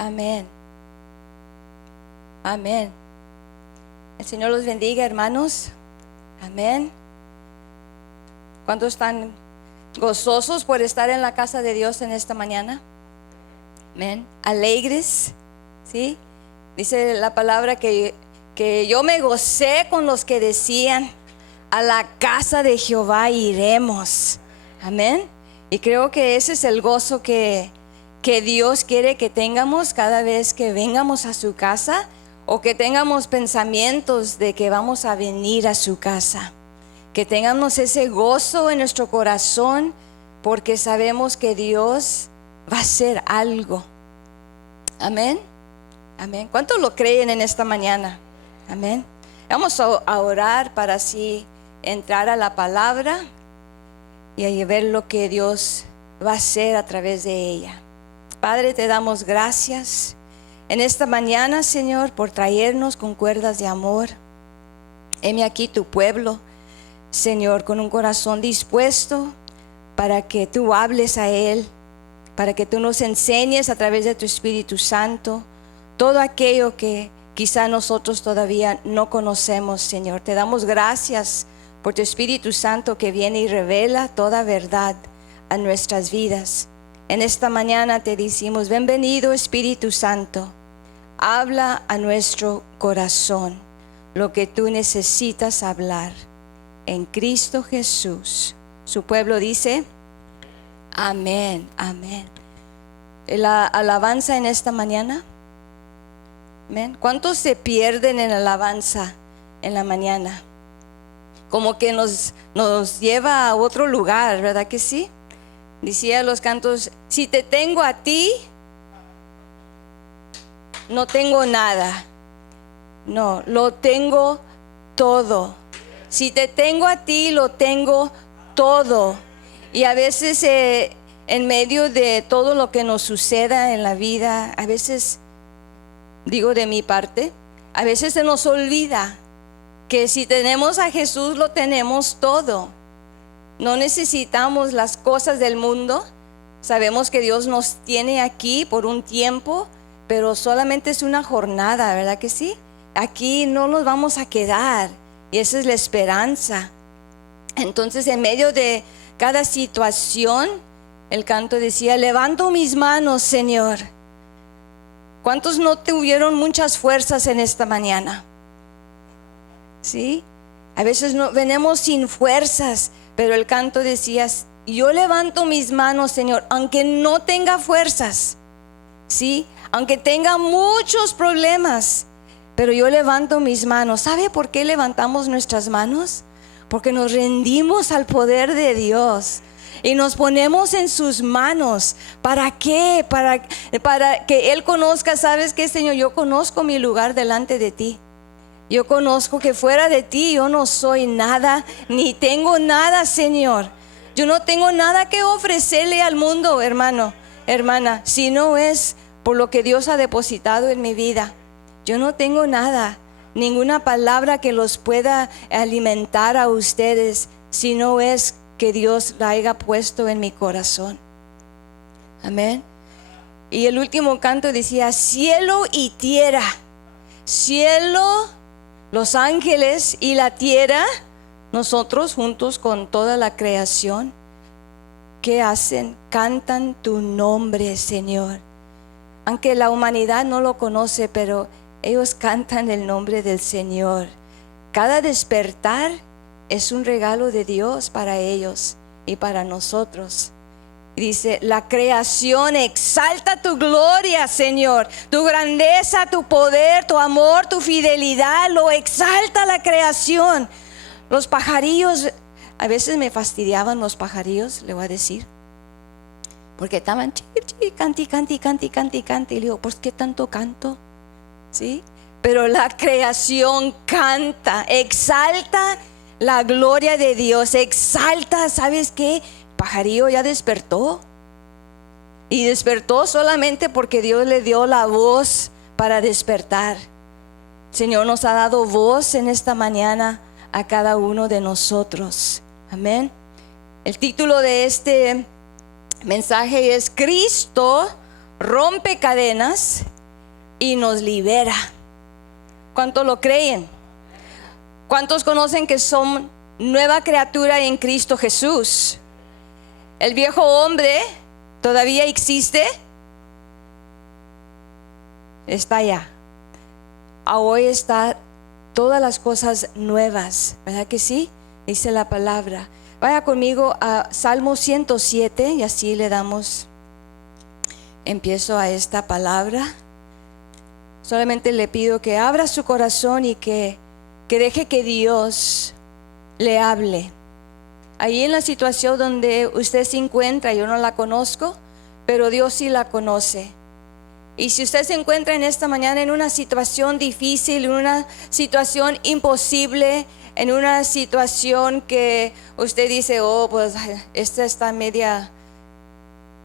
Amén. Amén. El Señor los bendiga, hermanos. Amén. ¿Cuántos están gozosos por estar en la casa de Dios en esta mañana? Amén. Alegres, ¿sí? Dice la palabra que yo me gocé con los que decían: a la casa de Jehová iremos. Amén. Y creo que ese es el gozo que Dios quiere que tengamos cada vez que vengamos a su casa, o que tengamos pensamientos de que vamos a venir a su casa. Que tengamos ese gozo en nuestro corazón, porque sabemos que Dios va a hacer algo. Amén. Amén. ¿Cuántos lo creen en esta mañana? Amén. Vamos a orar para así entrar a la palabra y a ver lo que Dios va a hacer a través de ella. Padre, te damos gracias en esta mañana, Señor, por traernos con cuerdas de amor. Heme aquí tu pueblo, Señor, con un corazón dispuesto para que tú hables a él, para que tú nos enseñes a través de tu Espíritu Santo todo aquello que quizá nosotros todavía no conocemos, Señor. Te damos gracias por tu Espíritu Santo que viene y revela toda verdad a nuestras vidas. En esta mañana te decimos: bienvenido, Espíritu Santo. Habla a nuestro corazón lo que tú necesitas hablar. En Cristo Jesús. Su pueblo dice: amén, amén. La alabanza en esta mañana. Amén. ¿Cuántos se pierden en la alabanza en la mañana? Como que nos lleva a otro lugar, ¿verdad que sí? Decía los cantos: si te tengo a ti, no tengo nada. No, lo tengo todo. Si te tengo a ti, lo tengo todo. Y a veces en medio de todo lo que nos suceda en la vida, a veces, digo de mi parte, a veces se nos olvida que si tenemos a Jesús, lo tenemos todo. No necesitamos las cosas del mundo. Sabemos que Dios nos tiene aquí por un tiempo, pero solamente es una jornada, ¿verdad que sí? Aquí no nos vamos a quedar, y esa es la esperanza. Entonces, en medio de cada situación, el canto decía: levanto mis manos, Señor. ¿Cuántos no tuvieron muchas fuerzas en esta mañana? ¿Sí? A veces no, venimos sin fuerzas, pero el canto decía: yo levanto mis manos, Señor, aunque no tenga fuerzas, ¿sí? Aunque tenga muchos problemas, pero yo levanto mis manos. ¿Sabe por qué levantamos nuestras manos? Porque nos rendimos al poder de Dios y nos ponemos en sus manos. ¿Para qué? Para que Él conozca. ¿Sabes qué, Señor? Yo conozco mi lugar delante de ti. Yo conozco que fuera de ti yo no soy nada, ni tengo nada, Señor. Yo no tengo nada que ofrecerle al mundo, hermano, hermana, si no es por lo que Dios ha depositado en mi vida. Yo no tengo nada, ninguna palabra que los pueda alimentar a ustedes, si no es que Dios la haya puesto en mi corazón. Amén. Y el último canto decía: cielo y tierra, cielo, los ángeles y la tierra, nosotros juntos con toda la creación, ¿qué hacen? Cantan tu nombre, Señor. Aunque la humanidad no lo conoce, pero ellos cantan el nombre del Señor. Cada despertar es un regalo de Dios para ellos y para nosotros. Dice: la creación exalta tu gloria, Señor. Tu grandeza, tu poder, tu amor, tu fidelidad, lo exalta la creación. Los pajarillos, a veces me fastidiaban los pajarillos, le voy a decir, porque estaban canti. Y le digo: ¿por qué tanto canto? ¿Sí? Pero la creación canta, exalta la gloria de Dios, exalta. ¿Sabes qué? Pajarillo ya despertó, y despertó solamente porque Dios le dio la voz para despertar. Señor nos ha dado voz en esta mañana a cada uno de nosotros. Amén. El título de este mensaje es: Cristo rompe cadenas y nos libera. ¿Cuántos lo creen? ¿Cuántos conocen que son nueva criatura en Cristo Jesús? El viejo hombre todavía existe. Está allá. Hoy está todas las cosas nuevas, ¿verdad que sí? Dice la palabra. Vaya conmigo a Salmo 107 y así le damos empiezo a esta palabra. Solamente le pido que abra su corazón y que deje que Dios le hable. Ahí en la situación donde usted se encuentra, yo no la conozco, pero Dios sí la conoce. Y si usted se encuentra en esta mañana en una situación difícil, en una situación imposible, en una situación que usted dice, oh, pues esta está media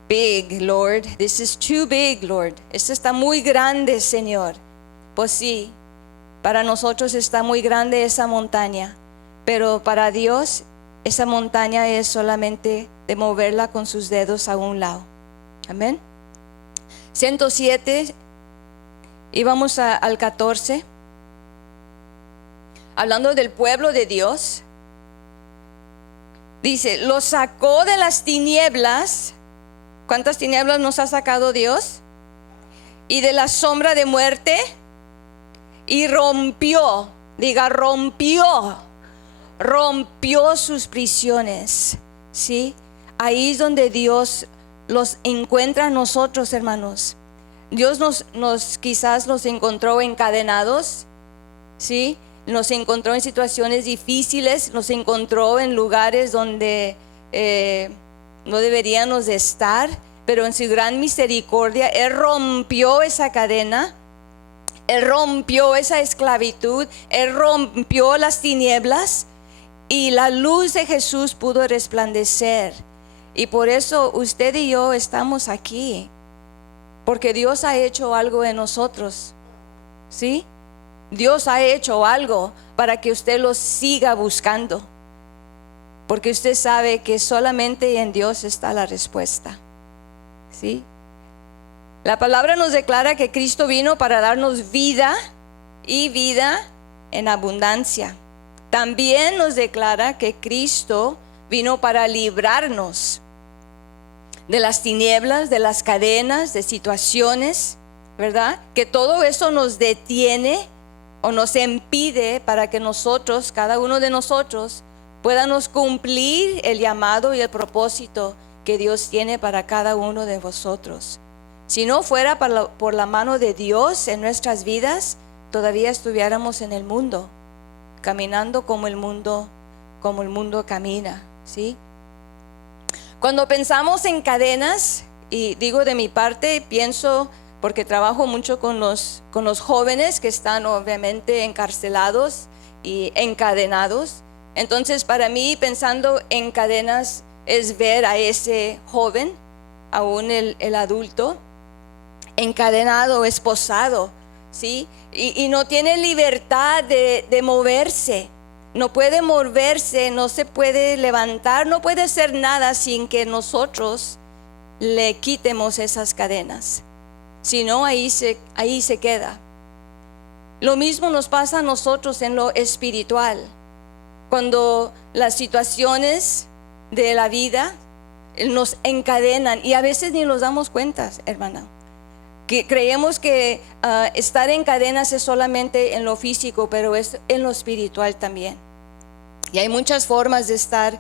big, Lord. This is too big, Lord. Esta está muy grande, Señor. Pues sí, para nosotros está muy grande esa montaña, pero para Dios esa montaña es solamente de moverla con sus dedos a un lado. Amén. 107 y vamos al 14. Hablando del pueblo de Dios, dice, lo sacó de las tinieblas. ¿Cuántas tinieblas nos ha sacado Dios? Y de la sombra de muerte, y rompió, diga rompió sus prisiones. ¿Sí? Ahí es donde Dios los encuentra a nosotros, hermanos. Dios quizás nos encontró encadenados, ¿sí? Nos encontró en situaciones difíciles, nos encontró en lugares donde no deberíamos de estar, pero en su gran misericordia Él rompió esa cadena, Él rompió esa esclavitud, Él rompió las tinieblas y la luz de Jesús pudo resplandecer. Y por eso usted y yo estamos aquí, porque Dios ha hecho algo en nosotros, ¿sí? Dios ha hecho algo para que usted lo siga buscando, porque usted sabe que solamente en Dios está la respuesta, ¿sí? La palabra nos declara que Cristo vino para darnos vida y vida en abundancia. También nos declara que Cristo vino para librarnos de las tinieblas, de las cadenas, de situaciones, ¿verdad? Que todo eso nos detiene o nos impide para que nosotros, cada uno de nosotros, podamos cumplir el llamado y el propósito que Dios tiene para cada uno de vosotros. Si no fuera por la mano de Dios en nuestras vidas, todavía estuviéramos en el mundo, caminando como el mundo camina, ¿sí? Cuando pensamos en cadenas, y digo de mi parte, pienso, porque trabajo mucho con los jóvenes que están obviamente encarcelados y encadenados. Entonces para mí, pensando en cadenas, es ver a ese joven, aún el adulto, encadenado, esposado, ¿sí? Y no tiene libertad de moverse. No puede moverse, no se puede levantar, no puede hacer nada sin que nosotros le quitemos esas cadenas. Si no, ahí se queda. Lo mismo nos pasa a nosotros en lo espiritual. Cuando las situaciones de la vida nos encadenan y a veces ni nos damos cuenta, hermana. Que creemos que estar en cadenas es solamente en lo físico, pero es en lo espiritual también. Y hay muchas formas de estar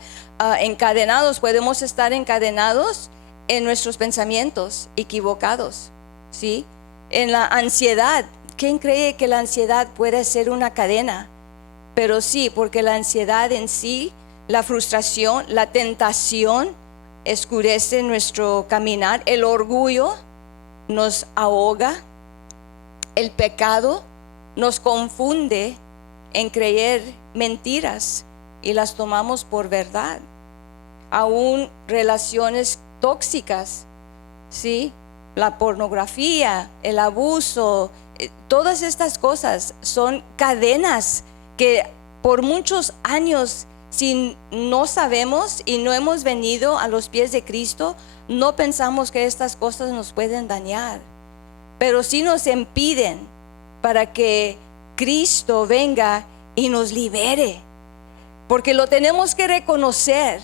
encadenados. Podemos estar encadenados en nuestros pensamientos equivocados, ¿sí? En la ansiedad. ¿Quién cree que la ansiedad puede ser una cadena? Pero sí, porque la ansiedad en sí, la frustración, la tentación oscurece nuestro caminar. El orgullo nos ahoga. El pecado nos confunde en creer mentiras y las tomamos por verdad. Aún relaciones tóxicas, ¿sí? La pornografía, el abuso, todas estas cosas son cadenas que por muchos años si no sabemos y no hemos venido a los pies de Cristo, no pensamos que estas cosas nos pueden dañar, pero sí nos impiden para que Cristo venga y nos libere, porque lo tenemos que reconocer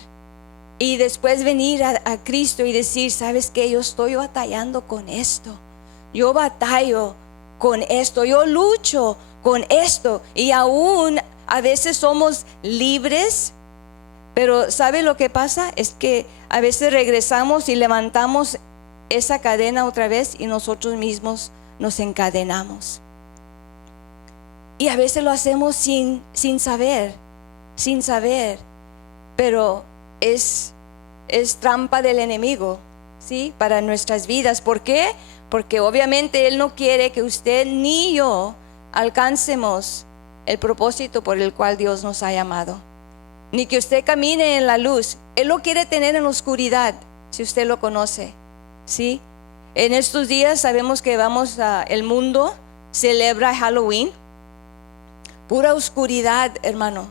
y después venir a Cristo y decir, ¿sabes qué? Yo estoy batallando con esto, yo batallo con esto, yo lucho con esto, y aún a veces somos libres, pero ¿sabe lo que pasa? Es que a veces regresamos y levantamos esa cadena otra vez y nosotros mismos nos encadenamos. Y a veces lo hacemos sin saber, pero es trampa del enemigo, ¿sí? Para nuestras vidas. ¿Por qué? Porque obviamente Él no quiere que usted ni yo alcancemos el propósito por el cual Dios nos ha llamado, ni que usted camine en la luz. Él lo quiere tener en la oscuridad, si usted lo conoce, ¿sí? En estos días sabemos que el mundo celebra Halloween. Pura oscuridad, hermano,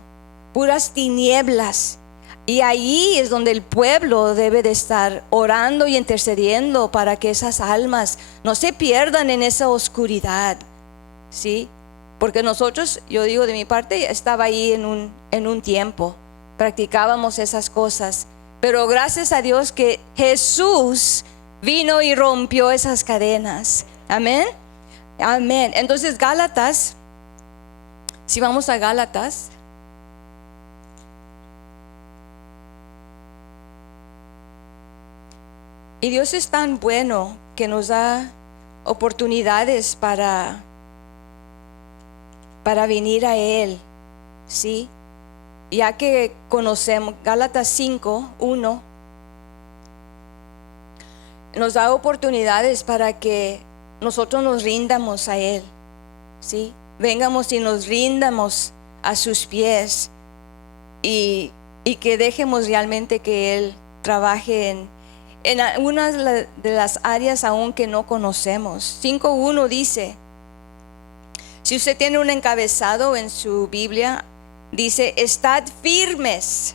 puras tinieblas. Y allí es donde el pueblo debe de estar orando y intercediendo para que esas almas no se pierdan en esa oscuridad, ¿sí? Porque nosotros, yo digo de mi parte, estaba ahí en un tiempo, practicábamos esas cosas, pero gracias a Dios que Jesús vino y rompió esas cadenas. Amén, amén. Entonces Gálatas, si vamos a Gálatas, y Dios es tan bueno que nos da oportunidades para venir a Él, ¿sí? Ya que conocemos Gálatas 5:1, nos da oportunidades para que nosotros nos rindamos a Él, ¿sí? Vengamos y nos rindamos a sus pies y que dejemos realmente que Él trabaje en algunas de las áreas aún que no conocemos. 5:1 dice, si usted tiene un encabezado en su Biblia, dice, estad firmes.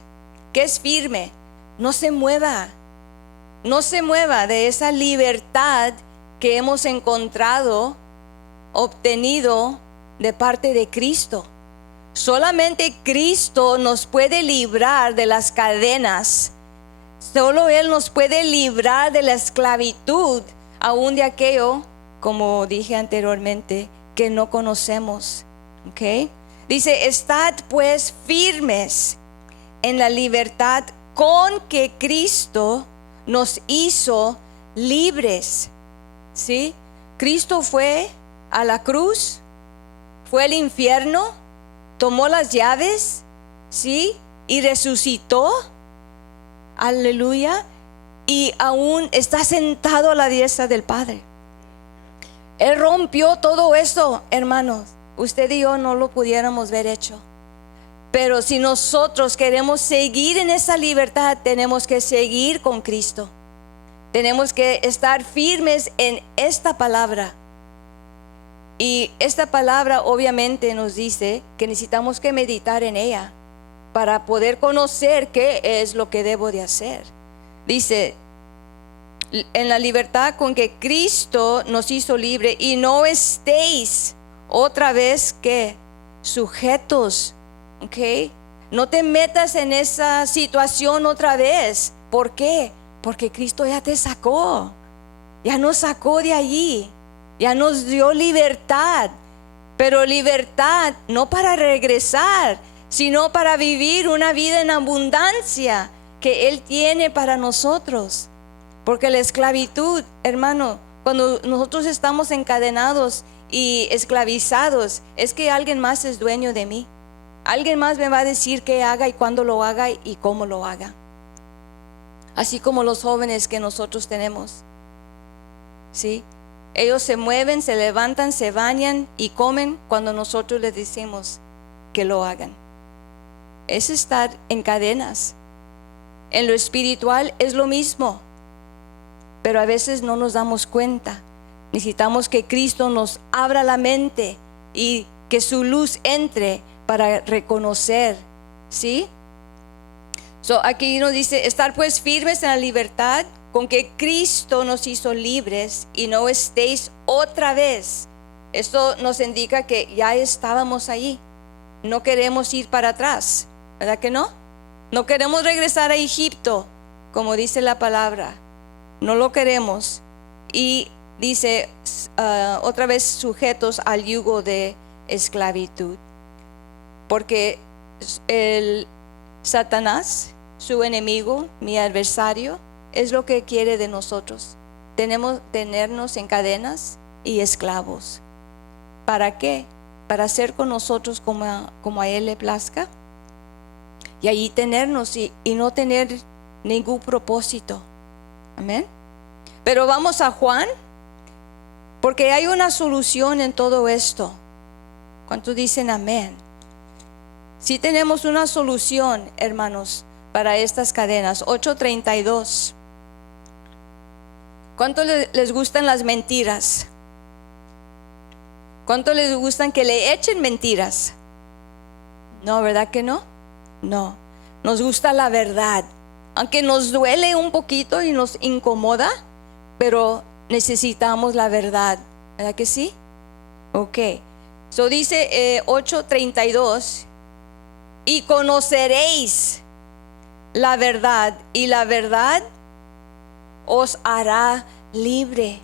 ¿Qué es firme? No se mueva de esa libertad que hemos encontrado, obtenido de parte de Cristo. Solamente Cristo nos puede librar de las cadenas. Solo Él nos puede librar de la esclavitud, aún de aquello, como dije anteriormente, que no conocemos. ¿Ok? Dice, estad pues firmes en la libertad con que Cristo nos hizo libres. ¿Sí? Cristo fue a la cruz, fue al infierno, tomó las llaves, ¿sí? Y resucitó. Aleluya. Y aún está sentado a la diestra del Padre. Él rompió todo eso, hermanos. Usted y yo no lo pudiéramos ver hecho. Pero si nosotros queremos seguir en esa libertad, tenemos que seguir con Cristo. Tenemos que estar firmes en esta palabra. Y esta palabra obviamente nos dice que necesitamos que meditar en ella para poder conocer qué es lo que debo de hacer. Dice, en la libertad con que Cristo nos hizo libre, y no estéis otra vez que sujetos, ¿ok? No te metas en esa situación otra vez. ¿Por qué? Porque Cristo ya te sacó, ya nos sacó de allí, ya nos dio libertad, pero libertad no para regresar, sino para vivir una vida en abundancia que Él tiene para nosotros. Porque la esclavitud, hermano, cuando nosotros estamos encadenados y esclavizados, es que alguien más es dueño de mí. Alguien más me va a decir qué haga y cuándo lo haga y cómo lo haga. Así como los jóvenes que nosotros tenemos, ¿sí? Ellos se mueven, se levantan, se bañan y comen cuando nosotros les decimos que lo hagan. Es estar en cadenas. En lo espiritual es lo mismo, pero a veces no nos damos cuenta. Necesitamos que Cristo nos abra la mente y que su luz entre para reconocer, ¿sí? Aquí nos dice, estar pues firmes en la libertad con que Cristo nos hizo libres y no estéis otra vez. Esto nos indica que ya estábamos allí. No queremos ir para atrás, ¿verdad que no? No queremos regresar a Egipto, como dice la palabra. No lo queremos. Y dice, otra vez sujetos al yugo de esclavitud. Porque el Satanás, su enemigo, mi adversario, es lo que quiere de nosotros. Tenemos tenernos en cadenas y esclavos. ¿Para qué? Para hacer con nosotros como a él le plazca. Y allí tenernos y no tener ningún propósito. Amén. Pero vamos a Juan, porque hay una solución en todo esto. ¿Cuántos dicen amén? Sí tenemos una solución, hermanos, para estas cadenas. 8:32. ¿Cuánto les gustan las mentiras? ¿Cuánto les gustan que le echen mentiras? No, ¿verdad que no? No. Nos gusta la verdad. Aunque nos duele un poquito y nos incomoda, pero necesitamos la verdad. ¿Verdad que sí? Ok. Dice 8:32. Y conoceréis la verdad, y la verdad os hará libre.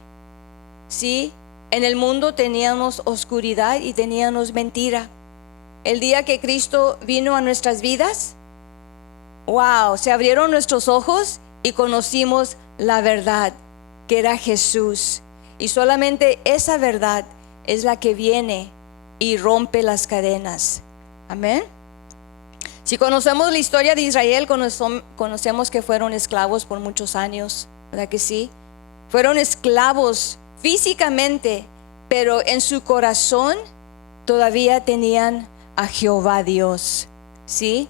¿Sí? En el mundo teníamos oscuridad y teníamos mentira. El día que Cristo vino a nuestras vidas, wow, se abrieron nuestros ojos y conocimos la verdad, que era Jesús. Y solamente esa verdad es la que viene y rompe las cadenas. Amén. Si conocemos la historia de Israel, conocemos que fueron esclavos por muchos años, ¿verdad que sí? Fueron esclavos físicamente, pero en su corazón todavía tenían a Jehová Dios, ¿sí?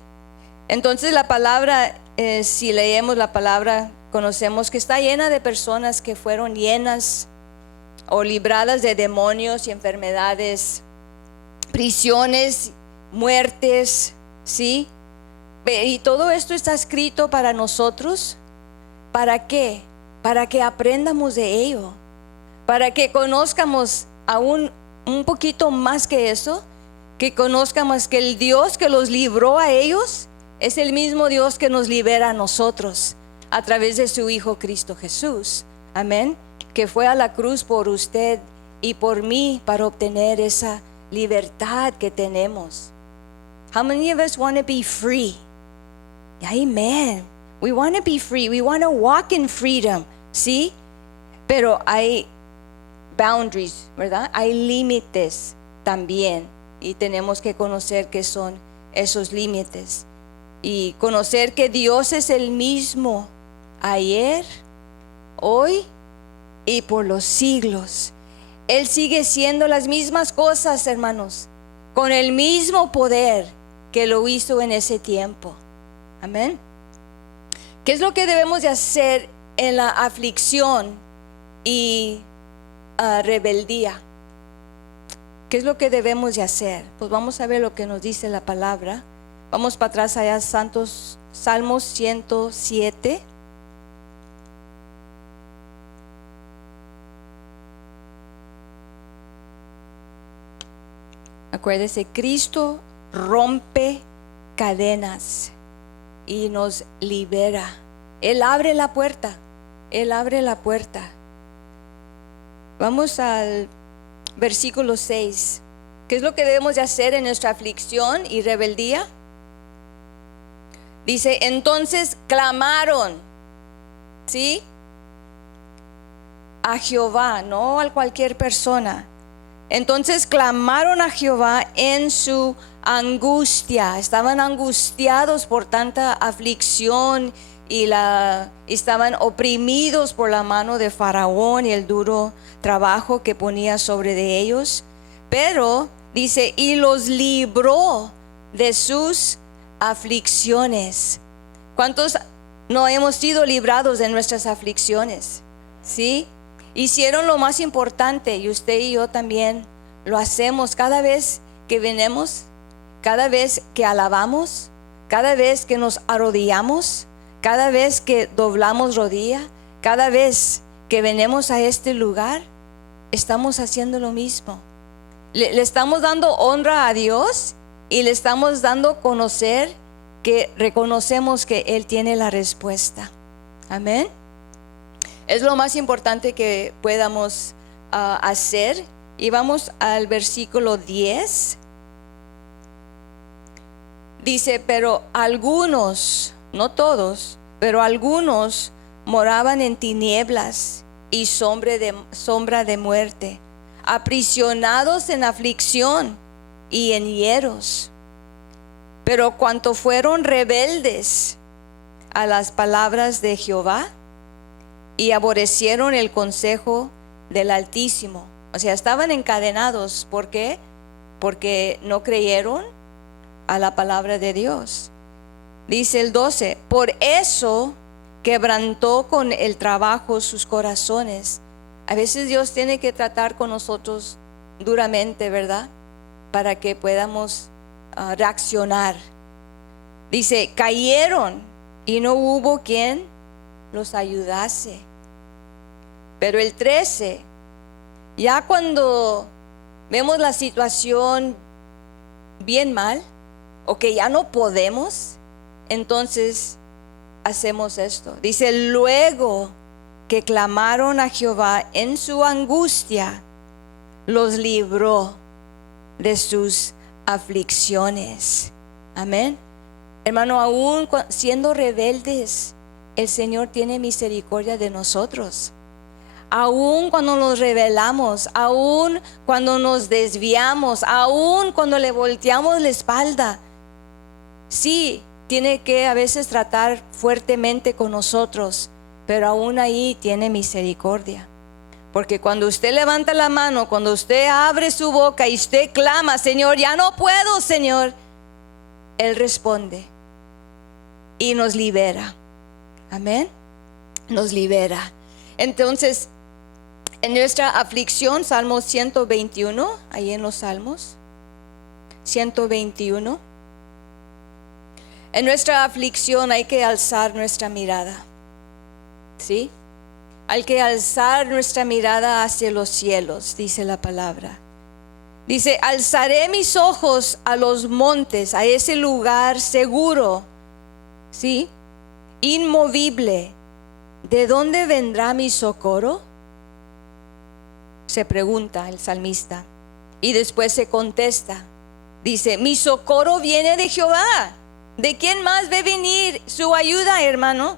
Entonces la palabra, si leemos la palabra, conocemos que está llena de personas que fueron llenas o libradas de demonios y enfermedades, prisiones, muertes, ¿sí? Y todo esto está escrito para nosotros. ¿Para qué? Para que aprendamos de ello, para que conozcamos aún un poquito más que eso, que conozcamos que el Dios que los libró a ellos es el mismo Dios que nos libera a nosotros a través de su Hijo Cristo Jesús. Amén. Que fue a la cruz por usted y por mí para obtener esa libertad que tenemos. How many of us want to be free? Amen. We want to be free. We want to walk in freedom. ¿Sí? Pero hay boundaries, ¿verdad? Hay límites también. Y tenemos que conocer qué son esos límites. Y conocer que Dios es el mismo ayer, hoy y por los siglos. Él sigue siendo las mismas cosas, hermanos, con el mismo poder que lo hizo en ese tiempo. Amén. ¿Qué es lo que debemos de hacer en la aflicción y rebeldía? ¿Qué es lo que debemos de hacer? Pues vamos a ver lo que nos dice la palabra. Vamos para atrás allá, Salmos 107. Acuérdese, Cristo rompe cadenas y nos libera. Él abre la puerta. Él abre la puerta. Vamos al versículo 6. ¿Qué es lo que debemos de hacer en nuestra aflicción y rebeldía? Dice, entonces clamaron, ¿sí? A Jehová, no a cualquier persona. Entonces clamaron a Jehová en su angustia. Estaban angustiados por tanta aflicción y estaban oprimidos por la mano de Faraón y el duro trabajo que ponía sobre de ellos. Pero dice, y los libró de sus aflicciones. ¿Cuántos no hemos sido librados de nuestras aflicciones? ¿Sí? Hicieron lo más importante y usted y yo también lo hacemos cada vez que venimos, cada vez que alabamos, cada vez que nos arrodillamos, cada vez que doblamos rodilla, cada vez que venimos a este lugar, estamos haciendo lo mismo. Le estamos dando honra a Dios y le estamos dando a conocer que reconocemos que Él tiene la respuesta. Amén. Es lo más importante que podamos hacer. Y vamos al versículo 10. Dice, pero algunos, no todos, pero algunos moraban en tinieblas y sombra de muerte, aprisionados en aflicción y en hieros. Pero cuanto fueron rebeldes a las palabras de Jehová y aborrecieron el consejo del Altísimo. O sea, estaban encadenados. ¿Por qué? Porque no creyeron a la palabra de Dios. Dice el 12, por eso quebrantó con el trabajo sus corazones. A veces Dios tiene que tratar con nosotros duramente, ¿verdad? Para que podamos reaccionar. Dice, cayeron y no hubo quien los ayudase. Pero el 13, ya cuando vemos la situación bien mal, o que ya no podemos, entonces hacemos esto. Dice, luego que clamaron a Jehová en su angustia, los libró de sus aflicciones. Amén. Hermano, aún siendo rebeldes, el Señor tiene misericordia de nosotros. Aún cuando nos rebelamos, aún cuando nos desviamos, aún cuando le volteamos la espalda, sí, tiene que a veces tratar fuertemente con nosotros, pero aún ahí tiene misericordia. Porque cuando usted levanta la mano, cuando usted abre su boca y usted clama, Señor, ya no puedo, Señor, Él responde y nos libera. Amén. Nos libera. Entonces, en nuestra aflicción, Salmo 121, ahí en los Salmos, 121. En nuestra aflicción hay que alzar nuestra mirada, ¿sí? Hay que alzar nuestra mirada hacia los cielos, dice la palabra. Dice, alzaré mis ojos a los montes, a ese lugar seguro, ¿sí? Inmovible. ¿De dónde vendrá mi socorro? Se pregunta el salmista. Y después se contesta. Dice, mi socorro viene de Jehová. ¿De quién más va a venir su ayuda, hermano?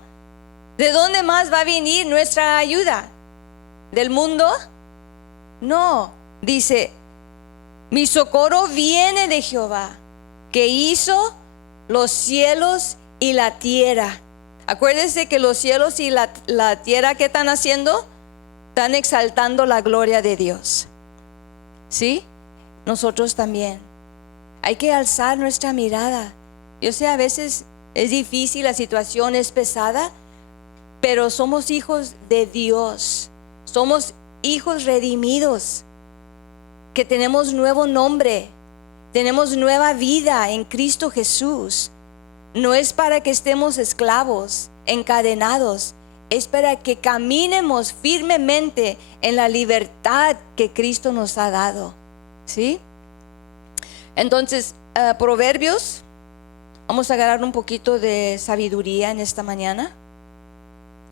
¿De dónde más va a venir nuestra ayuda? ¿Del mundo? No, dice, mi socorro viene de Jehová, que hizo los cielos y la tierra. Acuérdense que los cielos y la tierra, ¿qué están haciendo? Están exaltando la gloria de Dios. ¿Sí? Nosotros también. Hay que alzar nuestra mirada. Yo sé, a veces es difícil, la situación es pesada, pero somos hijos de Dios. Somos hijos redimidos, que tenemos nuevo nombre, tenemos nueva vida en Cristo Jesús. No es para que estemos esclavos, encadenados, es para que caminemos firmemente en la libertad que Cristo nos ha dado. ¿Sí? Entonces, Proverbios, vamos a agarrar un poquito de sabiduría en esta mañana.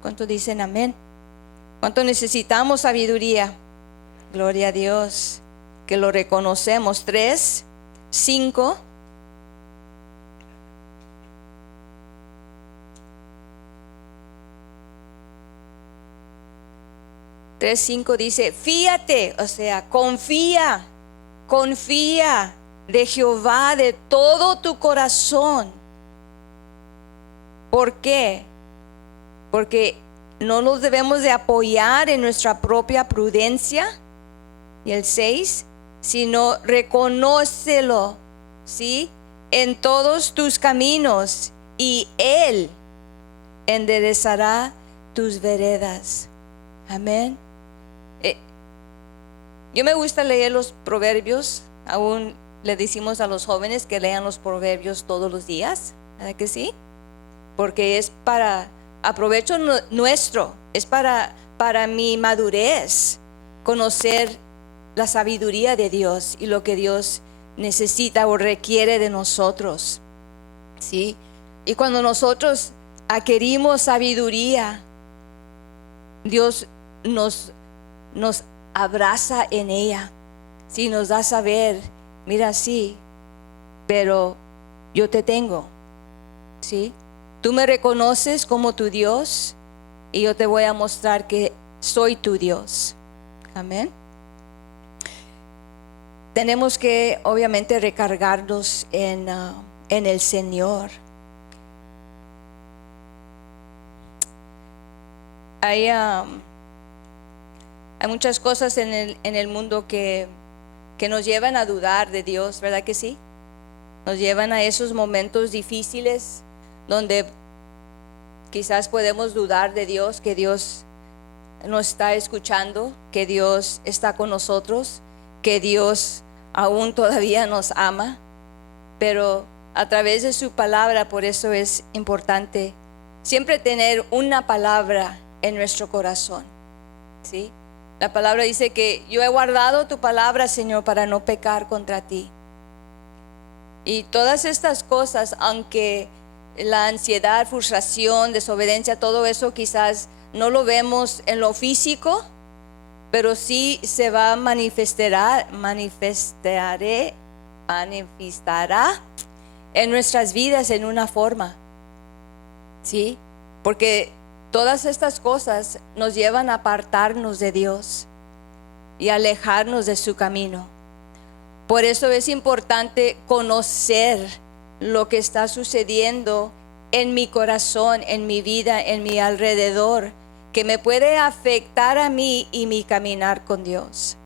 ¿Cuánto dicen amén? ¿Cuánto necesitamos sabiduría? Gloria a Dios, que lo reconocemos. 3, 5. Dice, fíate, o sea, confía de Jehová de todo tu corazón. ¿Por qué? Porque no nos debemos de apoyar en nuestra propia prudencia. Y el 6, sino reconócelo, ¿sí? En todos tus caminos, y Él enderezará tus veredas. Amén. Yo me gusta leer los proverbios. Aún le decimos a los jóvenes que lean los proverbios todos los días. ¿verdad que sí? Porque es para aprovecho nuestro, es para mi madurez, conocer la sabiduría de Dios y lo que Dios necesita o requiere de nosotros, ¿sí? Y cuando nosotros adquirimos sabiduría, Dios nos abraza en ella, ¿sí? Nos da a saber, mira, sí, pero yo te tengo, ¿sí? Tú me reconoces como tu Dios y yo te voy a mostrar que soy tu Dios. Amén. Tenemos que obviamente recargarnos en el Señor. Hay muchas cosas en el mundo que nos llevan a dudar de Dios, ¿verdad que sí? Nos llevan a esos momentos difíciles donde quizás podemos dudar de Dios, que Dios nos está escuchando, que Dios está con nosotros, que Dios aún todavía nos ama, pero a través de su palabra, por eso es importante siempre tener una palabra en nuestro corazón, ¿sí? La palabra dice que yo he guardado tu palabra, Señor, para no pecar contra ti. Y todas estas cosas, aunque la ansiedad, frustración, desobediencia, todo eso quizás no lo vemos en lo físico, pero sí se va a manifestará en nuestras vidas en una forma, ¿sí? Porque todas estas cosas nos llevan a apartarnos de Dios y alejarnos de su camino. Por eso es importante conocer lo que está sucediendo en mi corazón, en mi vida, en mi alrededor, que me puede afectar a mí y mi caminar con Dios.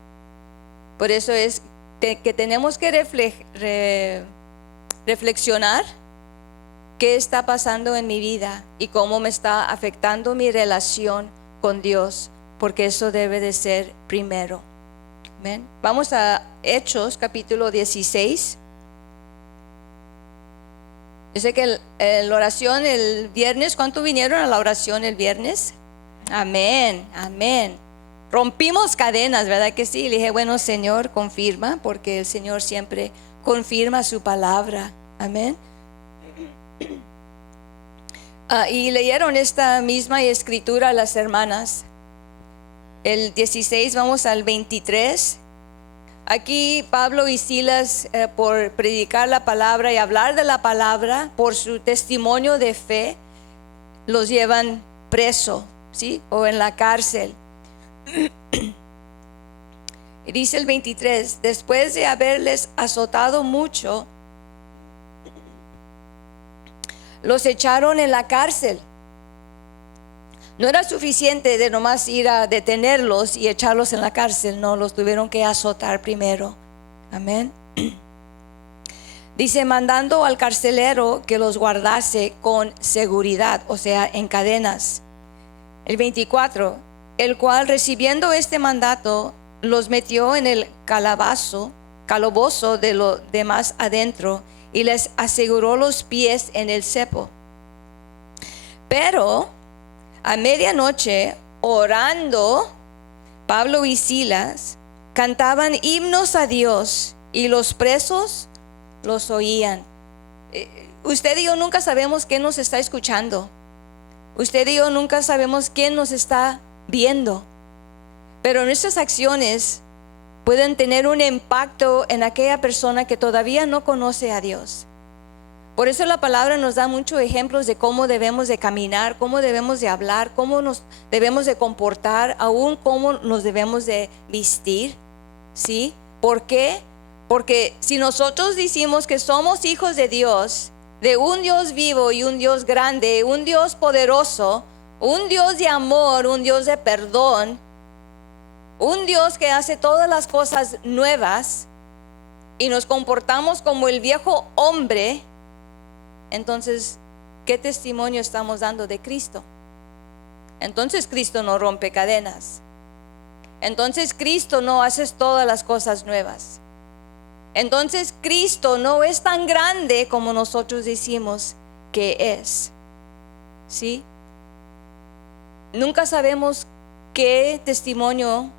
Por eso es que tenemos que reflexionar qué está pasando en mi vida y cómo me está afectando mi relación con Dios, porque eso debe de ser primero. Amén. Vamos a Hechos capítulo 16. Yo sé que la oración el viernes, ¿cuántos vinieron a la oración el viernes? Amén, amén. Rompimos cadenas, ¿verdad que sí? Le dije, bueno, Señor, confirma, porque el Señor siempre confirma su palabra. Amén. Y leyeron esta misma escritura a las hermanas. El 16, vamos al 23. Aquí Pablo y Silas, por predicar la palabra y hablar de la palabra, por su testimonio de fe, los llevan preso, ¿sí? O en la cárcel. Y dice el 23, después de haberles azotado mucho, los echaron en la cárcel. No era suficiente de nomás ir a detenerlos y echarlos en la cárcel, no, los tuvieron que azotar primero. Amén. Dice, mandando al carcelero que los guardase con seguridad, o sea, en cadenas. El 24, el cual recibiendo este mandato, los metió en el calabozo de lo demás adentro y les aseguró los pies en el cepo. Pero a medianoche, orando, Pablo y Silas cantaban himnos a Dios y los presos los oían. Usted y yo nunca sabemos quién nos está escuchando. Usted y yo nunca sabemos quién nos está viendo. Pero nuestras acciones pueden tener un impacto en aquella persona que todavía no conoce a Dios. Por eso la palabra nos da muchos ejemplos de cómo debemos de caminar, cómo debemos de hablar, cómo nos debemos de comportar, aún cómo nos debemos de vestir, ¿sí? ¿Por qué? Porque si nosotros decimos que somos hijos de Dios, de un Dios vivo y un Dios grande, un Dios poderoso, un Dios de amor, un Dios de perdón, un Dios que hace todas las cosas nuevas, y nos comportamos como el viejo hombre, entonces, ¿qué testimonio estamos dando de Cristo? Entonces Cristo no rompe cadenas. Entonces Cristo no hace todas las cosas nuevas. Entonces Cristo no es tan grande como nosotros decimos que es. ¿Sí? Nunca sabemos qué testimonio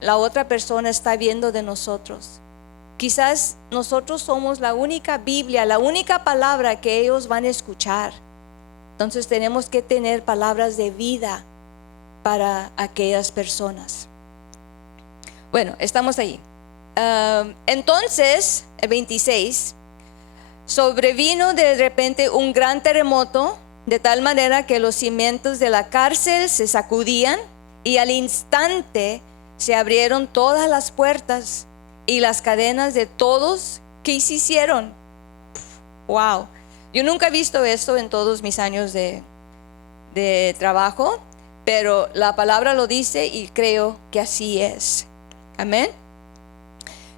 la otra persona está viendo de nosotros. Quizás nosotros somos la única Biblia, la única palabra que ellos van a escuchar. Entonces tenemos que tener palabras de vida para aquellas personas. Bueno, estamos ahí. Entonces, el 26, sobrevino de repente un gran terremoto, de tal manera que los cimientos de la cárcel se sacudían y al instante se abrieron todas las puertas y las cadenas de todos que se hicieron. Wow, yo nunca he visto esto en todos mis años de trabajo, pero la palabra lo dice y creo que así es. Amén.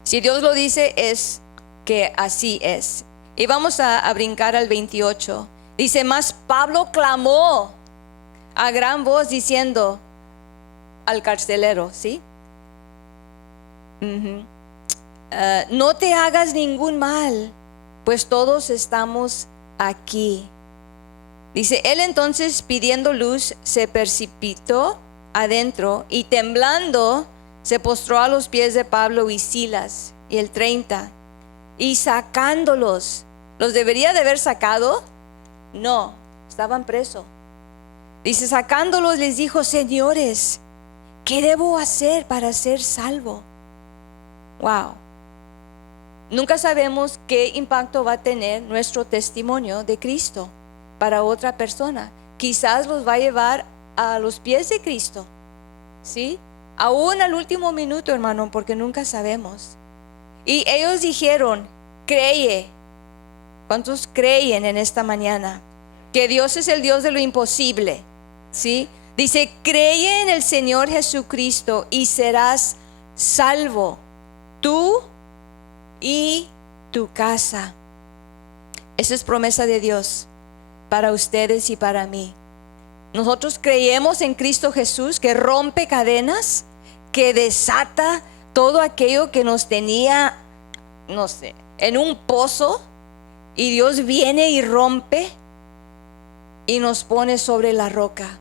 Si Dios lo dice, es que así es. Y vamos a brincar al 28. Dice, mas Pablo clamó a gran voz diciendo al carcelero, ¿sí? No te hagas ningún mal, pues todos estamos aquí. Dice, él entonces pidiendo luz se precipitó adentro y temblando se postró a los pies de Pablo y Silas. Y el 30, y sacándolos, ¿los debería de haber sacado? No, estaban presos. Dice, sacándolos les dijo, señores, ¿qué debo hacer para ser salvo? Wow. Nunca sabemos qué impacto va a tener nuestro testimonio de Cristo para otra persona. Quizás los va a llevar a los pies de Cristo, ¿sí? Aún al último minuto, hermano, porque nunca sabemos. Y ellos dijeron, cree. ¿Cuántos creen en esta mañana? Que Dios es el Dios de lo imposible, ¿sí? Dice, cree en el Señor Jesucristo y serás salvo, tú y tu casa. Esa es promesa de Dios para ustedes y para mí. Nosotros creemos en Cristo Jesús, que rompe cadenas, que desata todo aquello que nos tenía, no sé, en un pozo, y Dios viene y rompe y nos pone sobre la roca,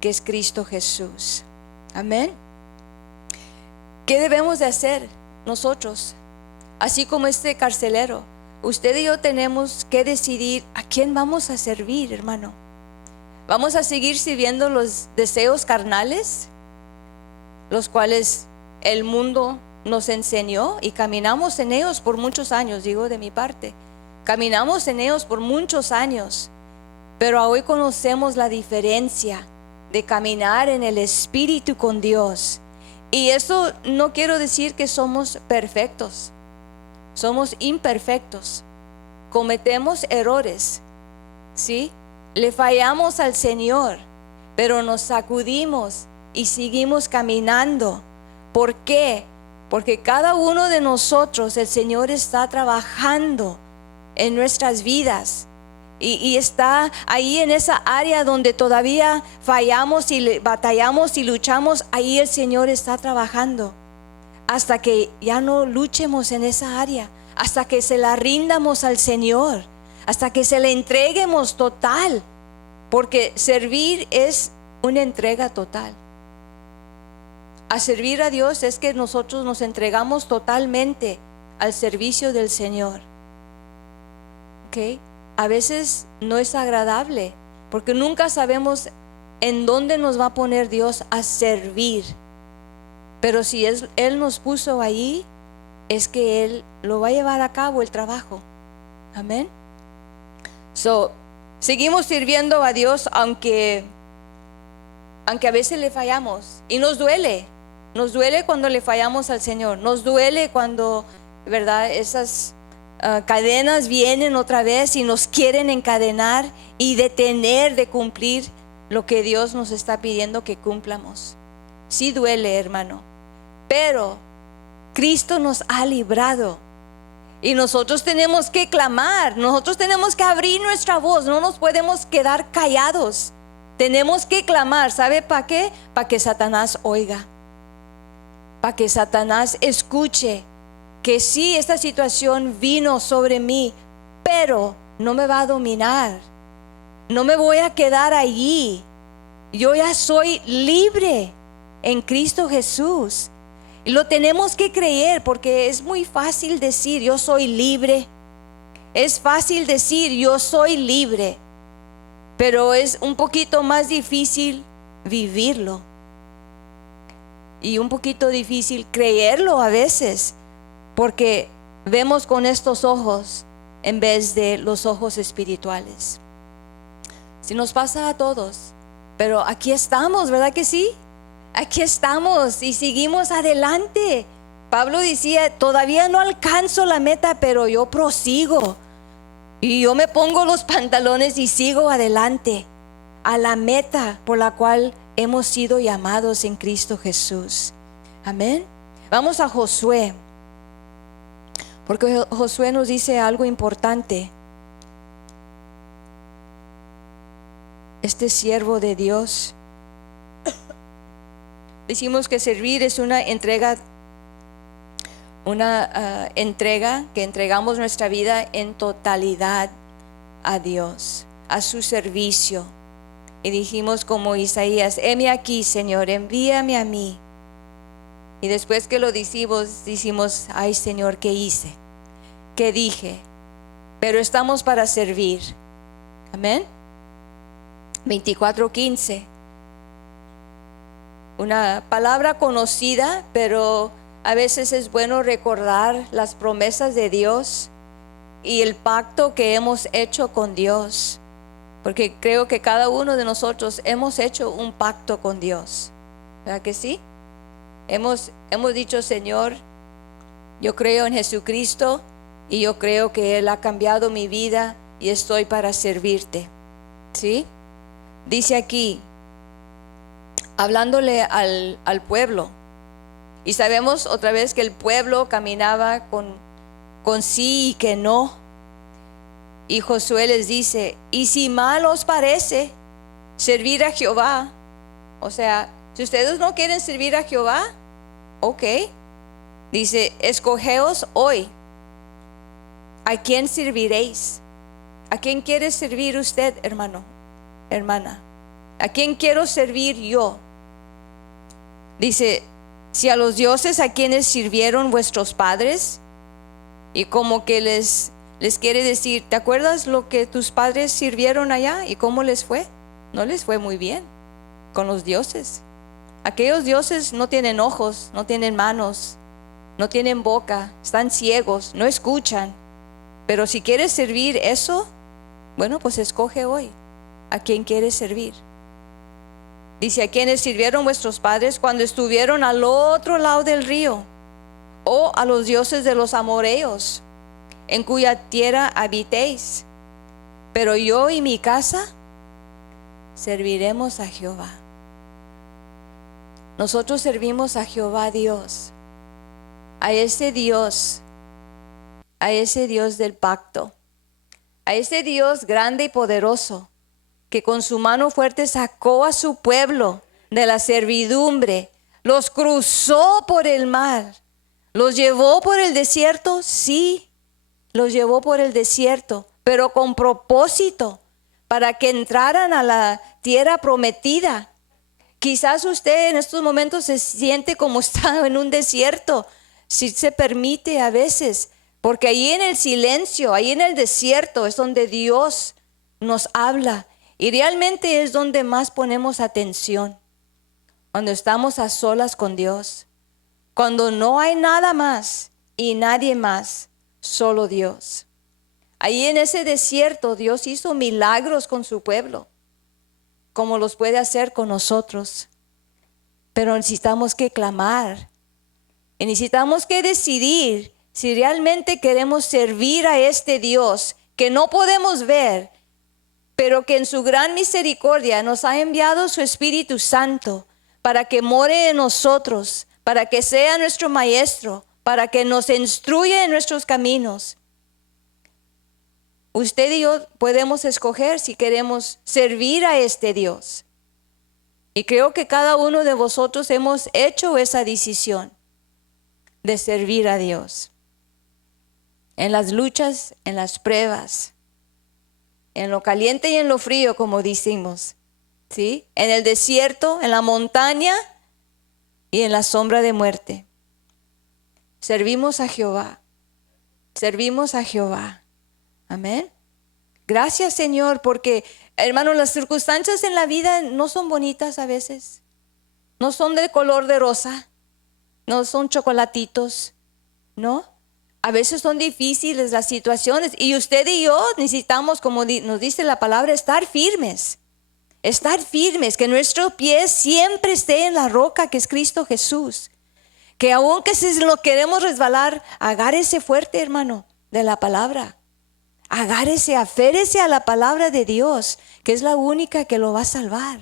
que es Cristo Jesús. Amén. ¿Qué debemos de hacer nosotros? Así como este carcelero, usted y yo tenemos que decidir a quién vamos a servir, hermano. ¿Vamos a seguir sirviendo los deseos carnales, los cuales el mundo nos enseñó y caminamos en ellos por muchos años? Digo de mi parte, caminamos en ellos por muchos años, pero hoy conocemos la diferencia de caminar en el Espíritu con Dios. Y eso no quiero decir que somos perfectos, somos imperfectos, cometemos errores, ¿sí? Le fallamos al Señor, pero nos sacudimos y seguimos caminando. ¿Por qué? Porque cada uno de nosotros, el Señor está trabajando en nuestras vidas y está ahí en esa área donde todavía fallamos y batallamos y luchamos. Ahí el Señor está trabajando hasta que ya no luchemos en esa área, hasta que se la rindamos al Señor, hasta que se le entreguemos total, porque servir es una entrega total. A servir a Dios es que nosotros nos entregamos totalmente al servicio del Señor. ¿Ok? A veces no es agradable, porque nunca sabemos en dónde nos va a poner Dios a servir. Pero si Él nos puso ahí, es que Él lo va a llevar a cabo el trabajo. Amén. Seguimos sirviendo a Dios aunque a veces le fallamos. Y nos duele cuando le fallamos al Señor. Nos duele cuando, ¿verdad?, esas cadenas vienen otra vez y nos quieren encadenar y detener de cumplir lo que Dios nos está pidiendo que cumplamos. Sí duele, hermano, pero Cristo nos ha librado. Y nosotros tenemos que clamar, nosotros tenemos que abrir nuestra voz, no nos podemos quedar callados. Tenemos que clamar, ¿sabe para qué? Para que Satanás oiga, para que Satanás escuche que sí, esta situación vino sobre mí, pero no me va a dominar. No me voy a quedar allí. Yo ya soy libre en Cristo Jesús. Y lo tenemos que creer, porque es muy fácil decir yo soy libre. Es fácil decir yo soy libre, pero es un poquito más difícil vivirlo. Y un poquito difícil creerlo a veces, porque vemos con estos ojos en vez de los ojos espirituales. Si nos pasa a todos, pero aquí estamos, ¿verdad que sí? Aquí estamos y seguimos adelante. Pablo decía, todavía no alcanzo la meta, pero yo prosigo. Y yo me pongo los pantalones y sigo adelante a la meta por la cual hemos sido llamados en Cristo Jesús. Amén. Vamos a Josué, porque Josué nos dice algo importante. Este siervo de Dios, decimos que servir es una entrega que entregamos nuestra vida en totalidad a Dios, a su servicio. Y dijimos como Isaías, heme aquí, Señor, envíame a mí. Y después que lo decimos, ay Señor, ¿qué hice? ¿Qué dije? Pero estamos para servir. Amén. 24:15. Una palabra conocida, pero a veces es bueno recordar las promesas de Dios y el pacto que hemos hecho con Dios, porque creo que cada uno de nosotros hemos hecho un pacto con Dios, ¿verdad que sí? Hemos dicho, Señor, yo creo en Jesucristo y yo creo que Él ha cambiado mi vida y estoy para servirte, ¿sí? Dice aquí, hablándole al pueblo, y sabemos otra vez que el pueblo caminaba con sí y que no. Y Josué les dice, y si mal os parece servir a Jehová, o sea, si ustedes no quieren servir a Jehová, ok, dice, escogeos hoy, ¿a quién serviréis? ¿A quién quiere servir usted, hermano, hermana? ¿A quién quiero servir yo? Dice, si a los dioses a quienes sirvieron vuestros padres, y como que les quiere decir, ¿te acuerdas lo que tus padres sirvieron allá y cómo les fue? No les fue muy bien con los dioses. Aquellos dioses no tienen ojos, no tienen manos, no tienen boca, están ciegos, no escuchan. Pero si quieres servir eso, bueno, pues escoge hoy a quién quieres servir. Dice, a quienes sirvieron vuestros padres cuando estuvieron al otro lado del río, o a los dioses de los amoreos, en cuya tierra habitéis. Pero yo y mi casa serviremos a Jehová. Nosotros servimos a Jehová Dios, a ese Dios del pacto, a ese Dios grande y poderoso, que con su mano fuerte sacó a su pueblo de la servidumbre, los cruzó por el mar, los llevó por el desierto, sí, los llevó por el desierto, pero con propósito, para que entraran a la tierra prometida. Quizás usted en estos momentos se siente como está en un desierto, si se permite a veces, porque ahí en el silencio, ahí en el desierto es donde Dios nos habla. Y realmente es donde más ponemos atención, cuando estamos a solas con Dios, cuando no hay nada más y nadie más, solo Dios. Ahí en ese desierto Dios hizo milagros con su pueblo, como los puede hacer con nosotros. Pero necesitamos que clamar y necesitamos que decidir si realmente queremos servir a este Dios que no podemos ver, pero que en su gran misericordia nos ha enviado su Espíritu Santo para que more en nosotros, para que sea nuestro maestro, para que nos instruya en nuestros caminos. Usted y yo podemos escoger si queremos servir a este Dios. Y creo que cada uno de vosotros hemos hecho esa decisión de servir a Dios. En las luchas, en las pruebas. en lo caliente y en lo frío, como decimos, ¿sí? En el desierto, en la montaña y en la sombra de muerte. Servimos a Jehová. Servimos a Jehová. Amén. Gracias, Señor, porque, hermanos, las circunstancias en la vida no son bonitas a veces. No son de color de rosa. No son chocolatitos, ¿no? A veces son difíciles las situaciones. Y usted y yo necesitamos, como nos dice la palabra, estar firmes. Estar firmes, que nuestro pie siempre esté en la roca que es Cristo Jesús. Que aunque si lo queremos resbalar, agárrese fuerte, hermano, de la palabra. Agárrese, aférrese a la palabra de Dios, que es la única que lo va a salvar.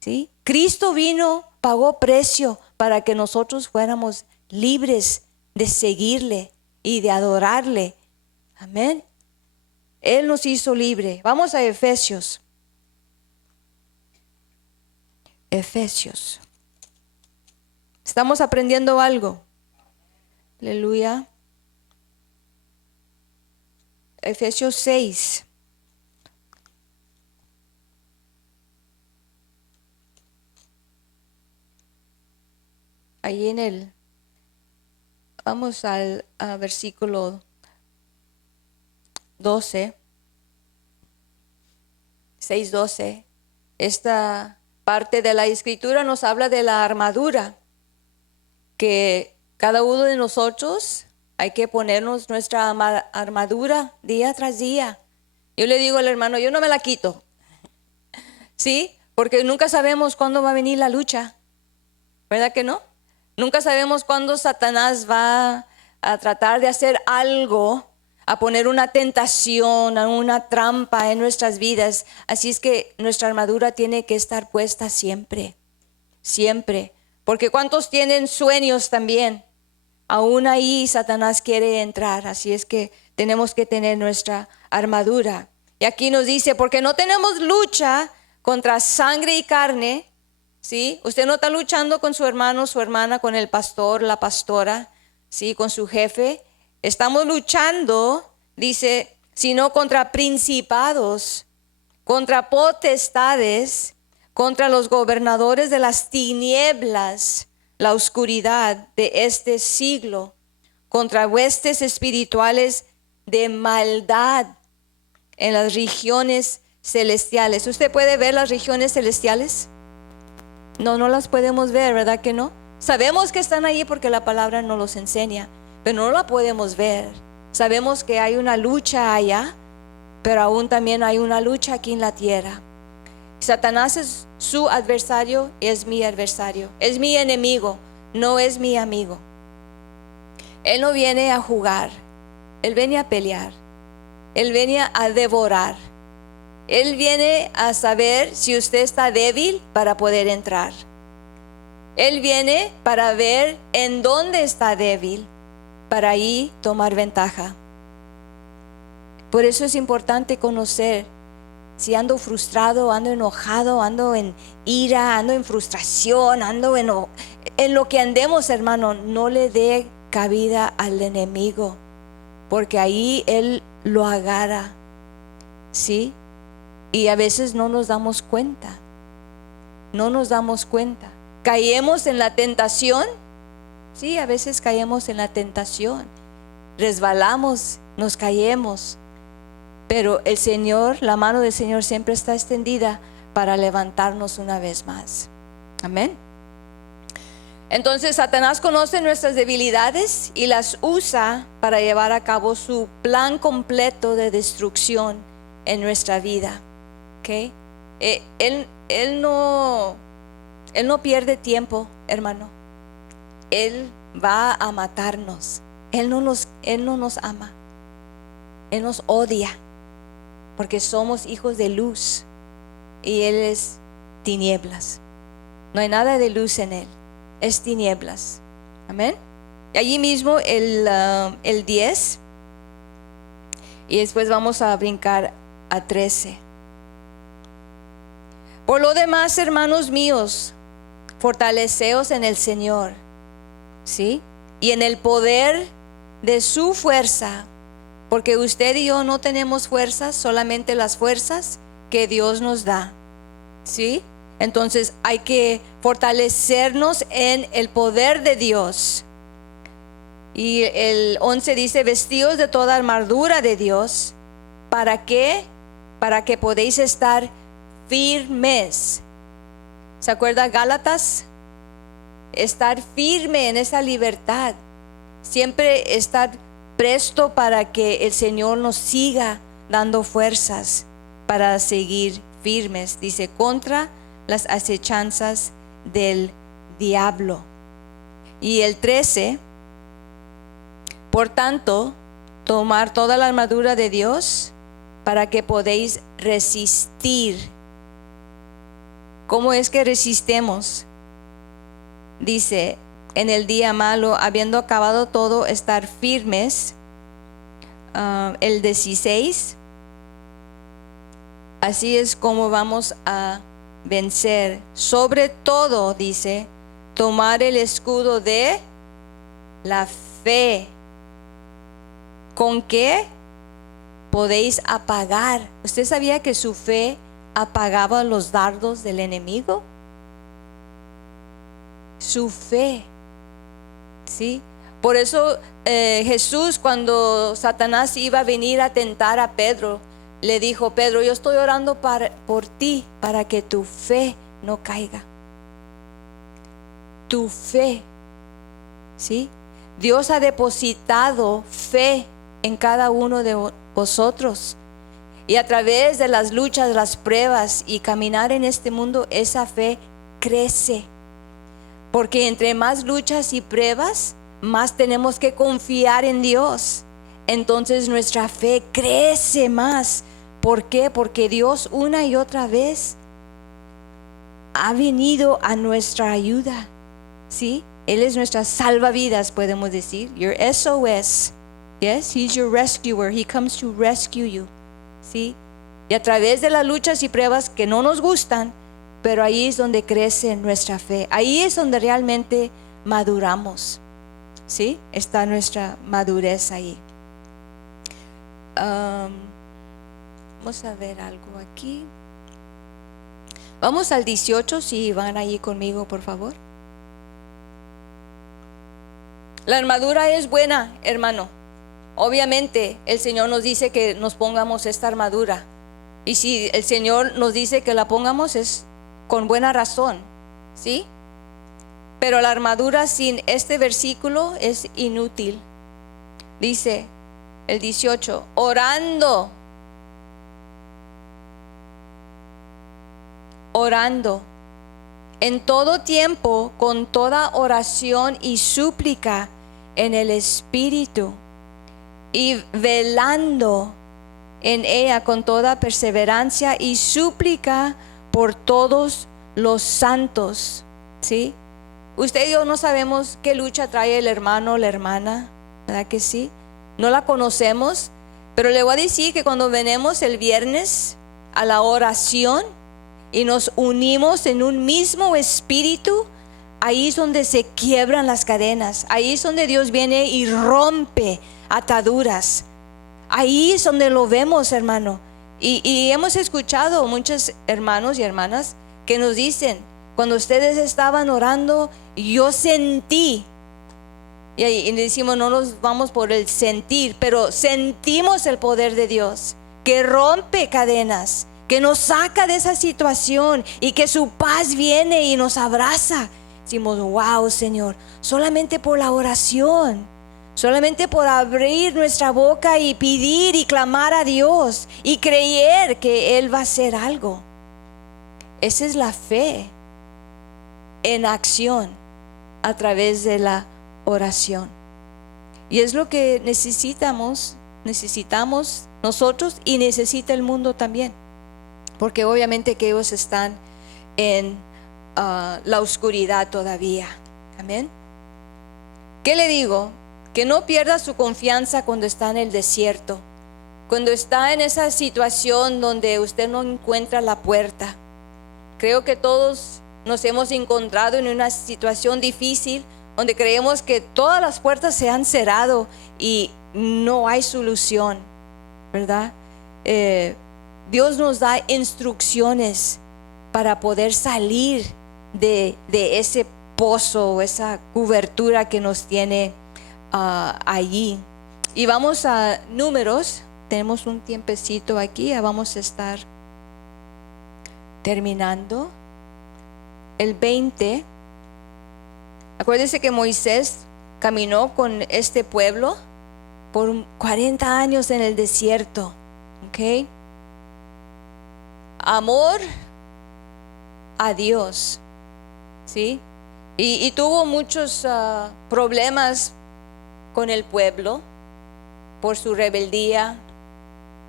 ¿Sí? Cristo vino, pagó precio para que nosotros fuéramos libres de seguirle y de adorarle. Amén. Él nos hizo libre. Vamos a Efesios. Efesios. ¿Estamos aprendiendo algo? Aleluya. Efesios 6. Ahí vamos al versículo 12. 6:12. Esta parte de la escritura nos habla de la armadura, que cada uno de nosotros hay que ponernos nuestra armadura día tras día. Yo le digo al hermano, yo no me la quito, ¿sí? Porque nunca sabemos cuándo va a venir la lucha, ¿verdad que no? Nunca sabemos cuándo Satanás va a tratar de hacer algo, a poner una tentación, una trampa en nuestras vidas. Así es que nuestra armadura tiene que estar puesta siempre, siempre. Porque ¿cuántos tienen sueños también? Aún ahí Satanás quiere entrar. Así es que tenemos que tener nuestra armadura. Y aquí nos dice, porque no tenemos lucha contra sangre y carne, ¿sí? Usted no está luchando con su hermano, su hermana, con el pastor, la pastora, ¿sí? Con su jefe. Estamos luchando, dice, sino contra principados, contra potestades, contra los gobernadores de las tinieblas, la oscuridad de este siglo, contra huestes espirituales de maldad en las regiones celestiales. ¿Usted puede ver las regiones celestiales? No las podemos ver, ¿verdad que no? Sabemos que están ahí porque la palabra nos los enseña, pero no la podemos ver. Sabemos que hay una lucha allá, pero aún también hay una lucha aquí en la tierra. Satanás es su adversario y es mi adversario. Es mi enemigo, no es mi amigo. Él no viene a jugar, él viene a pelear, él viene a devorar. Él viene a saber si usted está débil para poder entrar. Él viene para ver en dónde está débil, para ahí tomar ventaja. Por eso es importante conocer si ando frustrado, ando enojado, ando en ira, ando en frustración, ando en lo que andemos, hermano. No le dé cabida al enemigo, porque ahí él lo agarra, ¿sí? Y a veces no nos damos cuenta. No nos damos cuenta. ¿Caemos en la tentación? Sí, a veces caemos en la tentación. Resbalamos, nos caemos. Pero el Señor, la mano del Señor siempre está extendida para levantarnos una vez más. Amén. Entonces Satanás conoce nuestras debilidades y las usa para llevar a cabo su plan completo de destrucción en nuestra vida. ¿Okay? Él no pierde tiempo, hermano. Él va a matarnos. Él no nos ama. Él nos odia, porque somos hijos de luz y Él es tinieblas. No hay nada de luz en Él, es tinieblas. Amén. Y allí mismo el 10, y después vamos a brincar a 13. Por lo demás, hermanos míos, fortaleceos en el Señor, ¿sí? Y en el poder de su fuerza. porque usted y yo no tenemos fuerzas, solamente las fuerzas que Dios nos da, ¿sí? Entonces hay que fortalecernos en el poder de Dios. Y el 11 dice, vestidos de toda armadura de Dios. ¿Para qué? Para que podéis estar firmes. ¿Se acuerda Gálatas? Estar firme en esa libertad. Siempre estar presto para que el Señor nos siga dando fuerzas para seguir firmes. Dice, contra las acechanzas del diablo. Y el 13, por tanto, tomar toda la armadura de Dios para que podéis resistir. ¿Cómo es que resistemos? Dice, en el día malo, habiendo acabado todo, estar firmes. El 16, así es como vamos a vencer. Sobre todo, dice, tomar el escudo de la fe. ¿Con qué podéis apagar? ¿Usted sabía que su fe apagaba los dardos del enemigo? Su fe, ¿sí? Por eso Jesús, cuando Satanás iba a venir a tentar a Pedro, le dijo, Pedro, yo estoy orando por ti, para que tu fe no caiga. Tu fe, ¿sí? Dios ha depositado fe en cada uno de vosotros. Y a través de las luchas, las pruebas y caminar en este mundo, esa fe crece. Porque entre más luchas y pruebas, más tenemos que confiar en Dios. Entonces nuestra fe crece más. ¿Por qué? Porque Dios una y otra vez ha venido a nuestra ayuda, ¿sí? Él es nuestra salvavidas, podemos decir. Your SOS. Yes, He's your rescuer. He comes to rescue you. ¿Sí? Y a través de las luchas y pruebas que no nos gustan, pero ahí es donde crece nuestra fe. Ahí es donde realmente maduramos. ¿Sí? Está nuestra madurez ahí. Vamos a ver algo aquí. Vamos al 18, si van ahí conmigo, por favor. La armadura es buena, hermano. Obviamente el Señor nos dice que nos pongamos esta armadura. Y si el Señor nos dice que la pongamos, es con buena razón, ¿sí? Pero la armadura sin este versículo es inútil. Dice el 18, orando en todo tiempo, con toda oración y súplica en el Espíritu, y velando en ella con toda perseverancia y súplica por todos los santos. ¿Sí? Usted y yo no sabemos qué lucha trae el hermano o la hermana, ¿verdad que sí? No la conocemos, pero le voy a decir que cuando venimos el viernes a la oración y nos unimos en un mismo espíritu, ahí es donde se quiebran las cadenas. Ahí es donde Dios viene y rompe ataduras. Ahí es donde lo vemos, hermano. Y hemos escuchado muchos hermanos y hermanas que nos dicen, cuando ustedes estaban orando, yo sentí. Y le decimos, no nos vamos por el sentir, pero sentimos el poder de Dios, que rompe cadenas, que nos saca de esa situación y que su paz viene y nos abraza. Decimos, wow, Señor, solamente por la oración, solamente por abrir nuestra boca y pedir y clamar a Dios y creer que Él va a hacer algo. Esa es la fe en acción a través de la oración. Y es lo que necesitamos nosotros y necesita el mundo también. Porque obviamente que ellos están en la oscuridad todavía. Amén. ¿Qué le digo? Que no pierda su confianza cuando está en el desierto, cuando está en esa situación donde usted no encuentra la puerta. Creo que todos nos hemos encontrado en una situación difícil donde creemos que todas las puertas se han cerrado y no hay solución, ¿verdad? Dios nos da instrucciones para poder salir de ese pozo o esa cobertura que nos tiene allí. Y vamos a Números. Tenemos un tiempecito aquí, ya vamos a estar terminando. El 20. Acuérdense que Moisés caminó con este pueblo por 40 años en el desierto. ¿Ok? Amor a Dios. ¿Sí? Y tuvo muchos problemas con el pueblo por su rebeldía,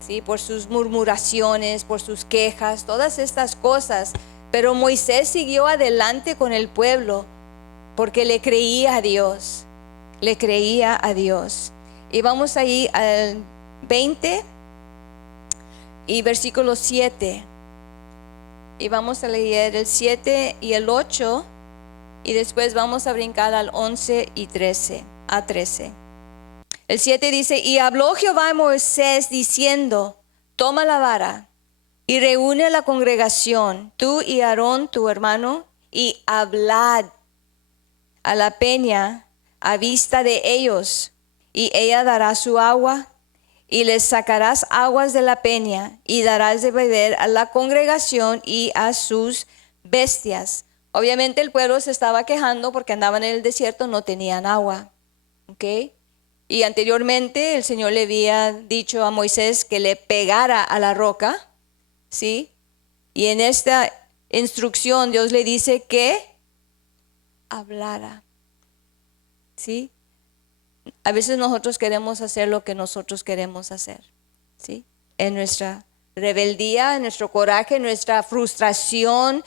¿sí? Por sus murmuraciones, por sus quejas, todas estas cosas. Pero Moisés siguió adelante con el pueblo porque le creía a Dios, le creía a Dios. Y vamos ahí al 20 y versículo 7. Y vamos a leer el 7 y el 8 y después vamos a brincar al 11 y 13 a 13. El 7 dice: y habló Jehová a Moisés diciendo: toma la vara y reúne a la congregación, tú y Aarón tu hermano, y hablad a la peña a vista de ellos, y ella dará su agua, y les sacarás aguas de la peña, y darás de beber a la congregación y a sus bestias. Obviamente el pueblo se estaba quejando porque andaban en el desierto, no tenían agua. ¿Ok? Y anteriormente el Señor le había dicho a Moisés que le pegara a la roca, ¿sí? Y en esta instrucción Dios le dice que hablara, ¿sí? A veces nosotros queremos hacer lo que nosotros queremos hacer, ¿sí? En nuestra rebeldía, en nuestro coraje, en nuestra frustración,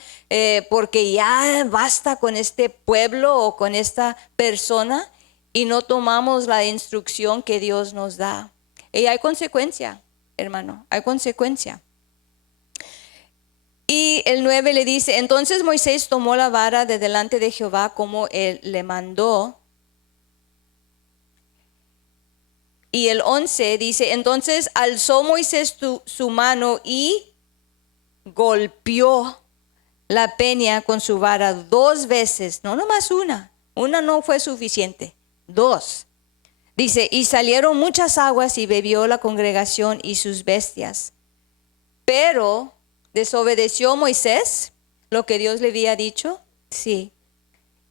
porque ya basta con este pueblo o con esta persona y no tomamos la instrucción que Dios nos da. Y hay consecuencia, hermano, hay consecuencia. Y el 9 le dice: entonces Moisés tomó la vara de delante de Jehová como él le mandó. Y el 11 dice: entonces alzó Moisés su mano y golpeó la peña con su vara 2 veces, no nomás una no fue suficiente, 2. Dice: y salieron muchas aguas y bebió la congregación y sus bestias. Pero ¿desobedeció Moisés lo que Dios le había dicho? Sí.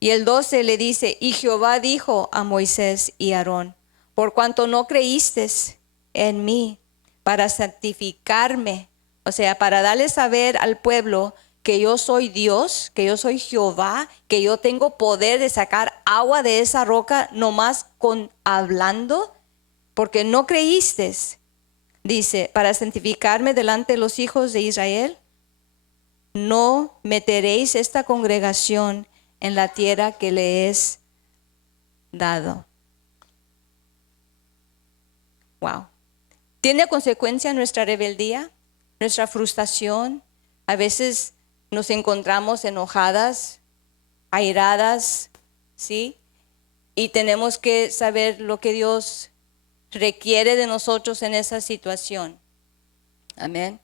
Y el 12 le dice: y Jehová dijo a Moisés y Aarón: por cuanto no creísteis en mí para santificarme, o sea, para darle saber al pueblo que yo soy Dios, que yo soy Jehová, que yo tengo poder de sacar agua de esa roca nomás con hablando, porque no creísteis, dice, para santificarme delante de los hijos de Israel, no meteréis esta congregación en la tierra que le es dado. Wow. ¿Tiene consecuencia nuestra rebeldía, nuestra frustración? A veces nos encontramos enojadas, airadas, ¿sí? Y tenemos que saber lo que Dios requiere de nosotros en esa situación. Amén.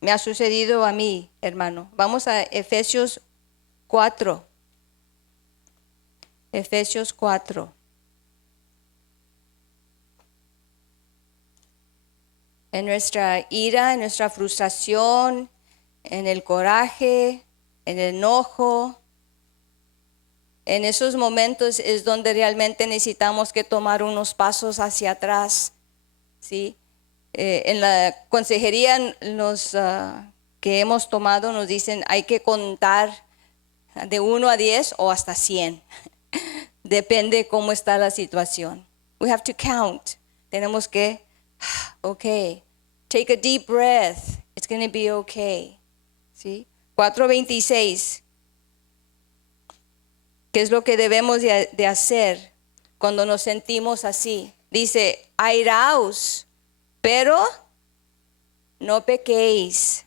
Me ha sucedido a mí, hermano. Vamos a Efesios 4. Efesios 4. En nuestra ira, en nuestra frustración, en el coraje, en el enojo, en esos momentos es donde realmente necesitamos que tomar unos pasos hacia atrás, ¿sí? En la consejería que hemos tomado nos dicen hay que contar de 1 a 10 o hasta 100. Depende cómo está la situación. We have to count. Tenemos que, okay, take a deep breath. It's going to be okay. ¿Sí? 4:26. ¿Qué es lo que debemos de hacer cuando nos sentimos así? Dice: airaos, pero no pequéis.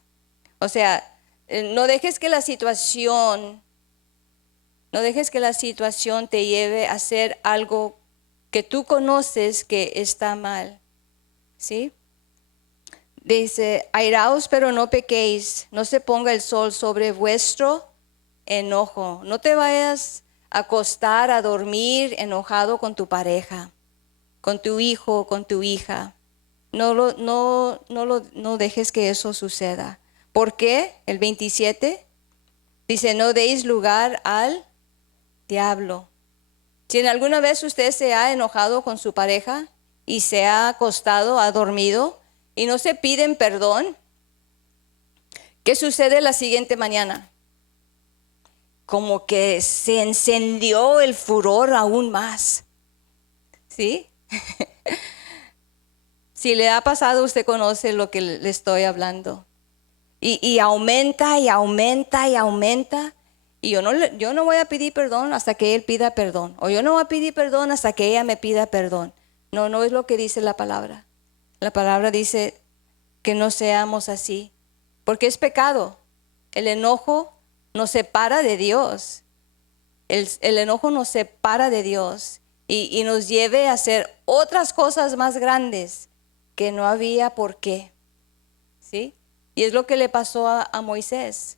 O sea, no dejes que la situación No dejes que la situación te lleve a hacer algo que tú conoces que está mal. ¿Sí? Dice, airaos pero no pequéis, no se ponga el sol sobre vuestro enojo. No te vayas a acostar, a dormir enojado con tu pareja, con tu hijo, con tu hija. No dejes que eso suceda. ¿Por qué? El 27 dice, no deis lugar al diablo. Si en alguna vez usted se ha enojado con su pareja y se ha acostado, ha dormido y no se piden perdón, ¿qué sucede la siguiente mañana? Como que se encendió el furor aún más. ¿Sí? Si le ha pasado, usted conoce lo que le estoy hablando. Y aumenta y aumenta y aumenta. Y yo no voy a pedir perdón hasta que él pida perdón. O yo no voy a pedir perdón hasta que ella me pida perdón. No es lo que dice la palabra. La palabra dice que no seamos así. Porque es pecado. El enojo nos separa de Dios. El enojo nos separa de Dios. Y nos lleve a hacer otras cosas más grandes que no había por qué. ¿Sí? Y es lo que le pasó a Moisés.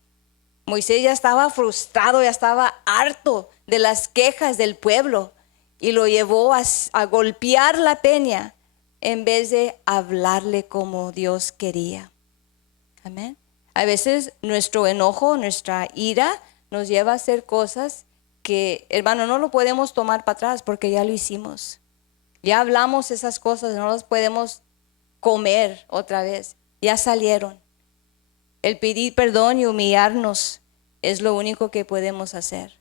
Moisés ya estaba frustrado, ya estaba harto de las quejas del pueblo y lo llevó a golpear la peña en vez de hablarle como Dios quería. Amén. A veces nuestro enojo, nuestra ira nos lleva a hacer cosas que, hermano, no lo podemos tomar para atrás porque ya lo hicimos. Ya hablamos esas cosas, no las podemos comer otra vez. Ya salieron. El pedir perdón y humillarnos es lo único que podemos hacer.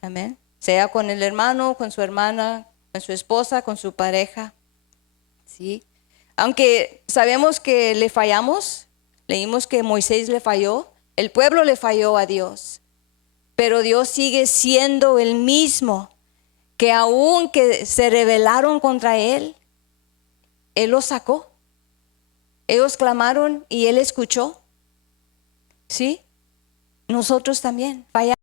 Amén. Sea con el hermano, con su hermana, con su esposa, con su pareja. ¿Sí? Aunque sabemos que le fallamos, leímos que Moisés le falló, el pueblo le falló a Dios. Pero Dios sigue siendo el mismo, que aun que se rebelaron contra Él los sacó. Ellos clamaron y Él escuchó. ¿Sí? Nosotros también fallamos.